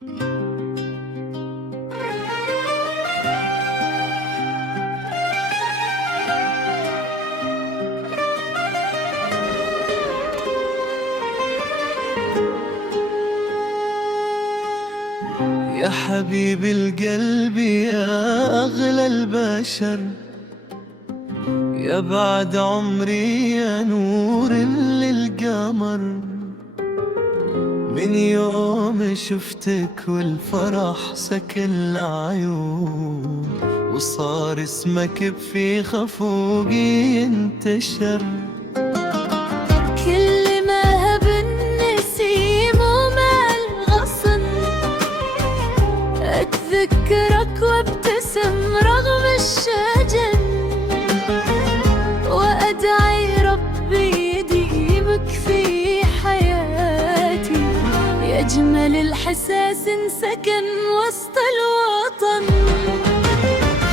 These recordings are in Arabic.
يا حبيب القلب يا أغلى البشر، يا بعد عمري يا نور للقمر. من يوم شفتك والفرح سكن العيون، وصار اسمك بفي خفوقي ينتشر. كل ما هب النسيم وما الغصن، أتذكرك وابتسم رغم الشجن، وأدعي ربي يديمك في حياتي، يجمل الحساس سكن وسط الوطن.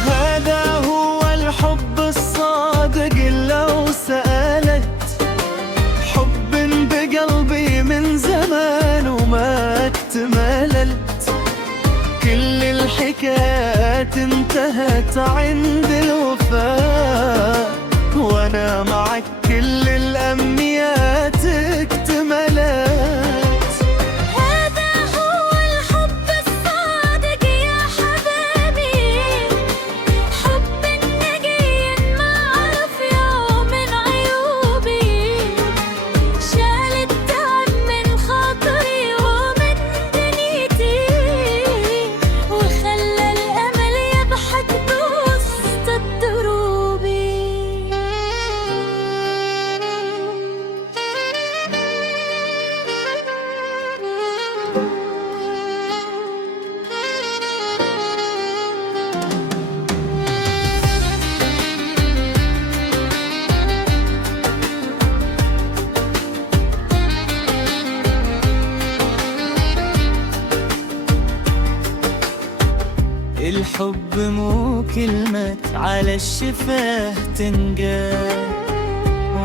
هذا هو الحب الصادق لو سألت، حب بقلبي من زمان وما اكتملت. كل الحكايات انتهت عند الوفاء، وانا معك كل الامنيات اكتملت. هذا هو الحب الصادق يا حبيبي، حب نقي ما عرف يوم من عيوبي، شال التعب من خاطري ومن دنيتي، وخلى الأمل يضحك بوسط الدروب. الحب مو كلمة على الشفاه تنقال،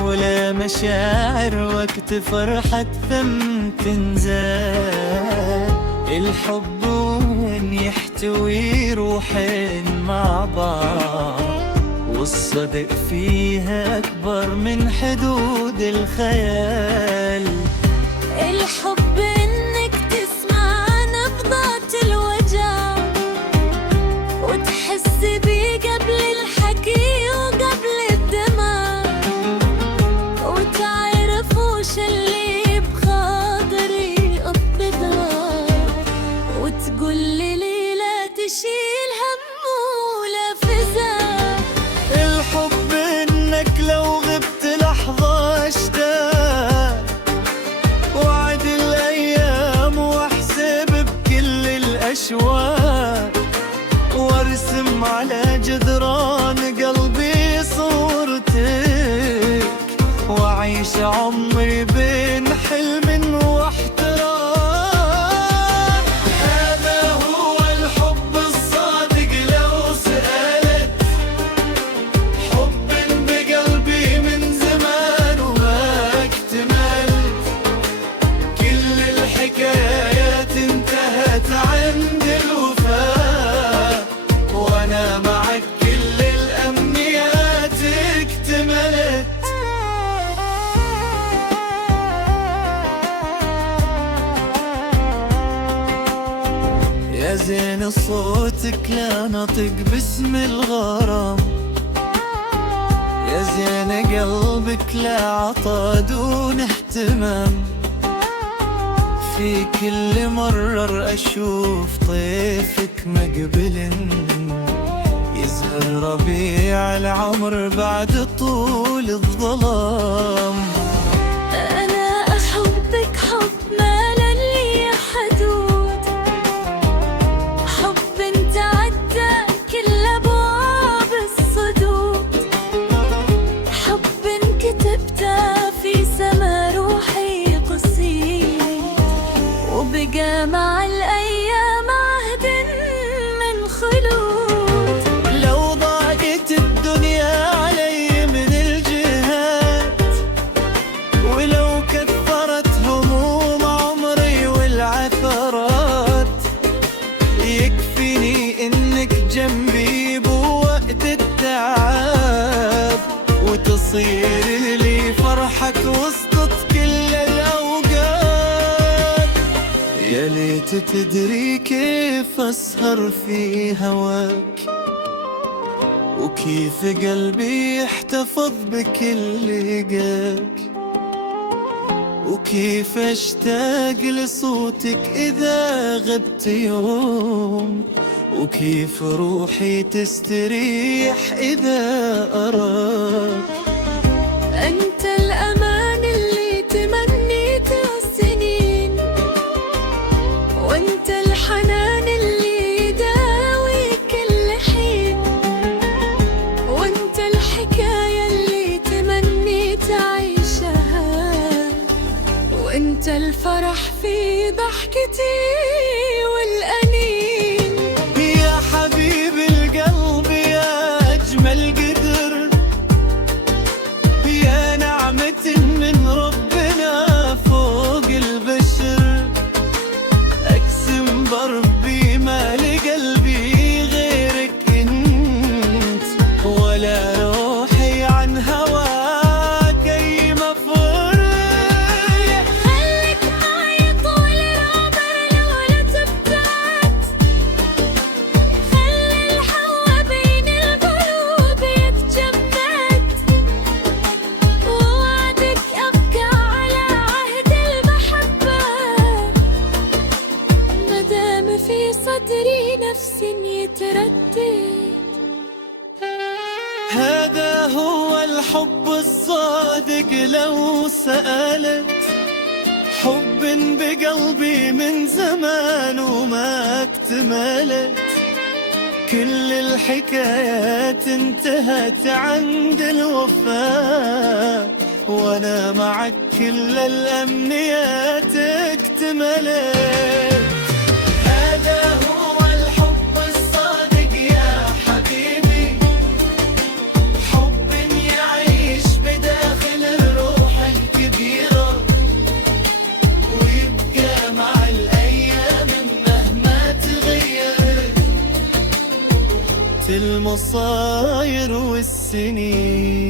ولا مشاعر وقت فرحة ثم تنزال. الحب وين يحتوي روحين مع بعض، والصدق فيها أكبر من حدود الخيال. الحب إنك تسمع نبضات الوجع، وتحس بيه قبل الحكي وقبل الدمع، وتعرف وش اللي بخاطري أطبقها، وتقول لي لا تشيل هم ولا فزع. الحب إنك لو غبت لحظة اشتاق، وعد الأيام واحسب بكل الأشواق، وارسم على جدران قلبي صورتك، وأعيش عمري بين حلم واحترام. هذا هو الحب الصادق لو سألت، حب بقلبي من زمان وما اكتملت. كل الحكايات انتهت عند الوفاء، وانا معك كل الامنيات اكتملت. يا زين صوتك لا نطق باسم الغرام، يا زين قلبك لا عطا دون اهتمام. في كل مرة أشوف طيفك مقبل، يزهر ربيع العمر بعد طول الظلام. أنا أحبك حب ما لي حدود، حب تعدى كل أبواب الصدود، حب كتبته في سما روحي قصيد، وبقى مع الأيام عهد من خلود. لو ضاقت الدنيا علي من الجهات، ريت تدري كيف أسهر في هواك، وكيف قلبي يحتفظ بكل لقاك، وكيف اشتاق لصوتك إذا غبت يوم، وكيف روحي تستريح إذا أراك. أنت الأمان اللي تمنيته السنين، وأنت الحنان اللي يداوي كل حين، وأنت الحكاية اللي تمنيت أعيشها، وأنت الفرح في ضحكتي والأنين. يا حبيب القلب يا أجمل قدر، يا نعمة من ربنا فوق البشر، أقسم بربي ما لقلبي غيرك أنت، ولا روحي عن هواك أي مفر. خليك معي طول العمر لو لا تبتعد، خلي الهوى بين القلوب يتجمد، ووعدك أبقى على عهد المحبة، مدام في صدري نفس يتردد. هذا هو الحب الصادق لو سألت، حب بقلبي من زمان وما اكتملت، كل الحكايات انتهت عند الوفاء، وانا معك كل الامنيات اكتملت. هذا هو الحب الصادق يا حبيبي، حب يعيش بداخل الروح الكبيرة، ويبقى مع الأيام مهما تغيرت المصاير والسنين.